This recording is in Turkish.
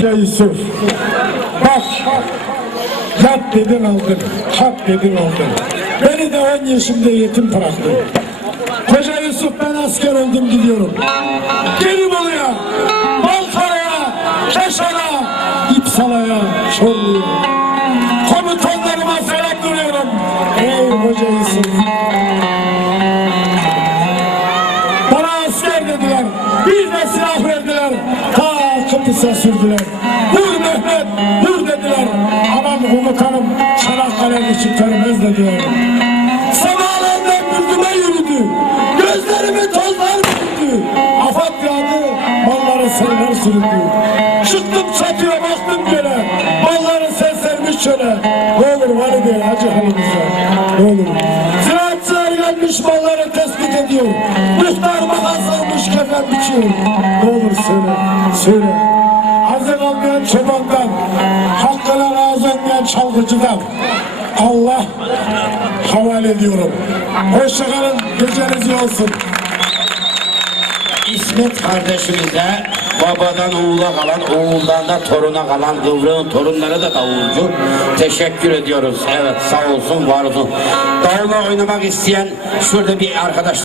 Ya Yusuf, bak, yat dedin aldın, hak dedin aldın. Beni de 10 yaşımda yetim bıraktın. Koca Yusuf ben asker oldum gidiyorum. Gelibolu'ya, Kıbrıs'a sürdüler. Vur Mehmet, vur dediler. Aman komutanım Çanakkale'ni çıkarmaz dediler. Sabahlarından mürdüme yürüdü. Gözlerimi tozlar büktü. Afat yağdı, malları seller süründü. Çıktım çatıya baktım göle. Malları sen sermiş şöyle. Ne olur valide acı halimize. Ne olur. Ziraatçılar gelmiş malları tespit ediyor. Muhtar makas almış kefen biçiyor. Ne olur söyle, söyle. Kalmayan çobandan, hakkına razı olmayan çalgıcıdan. Allah havale ediyorum. Hoşçakalın, geceniz olsun. İsmet kardeşimize babadan oğula kalan, oğuldan da toruna kalan Kıvrık'ın torunları da davulcu. Teşekkür ediyoruz. Evet sağ olsun, var olsun. Davula oynamak isteyen şurada bir arkadaş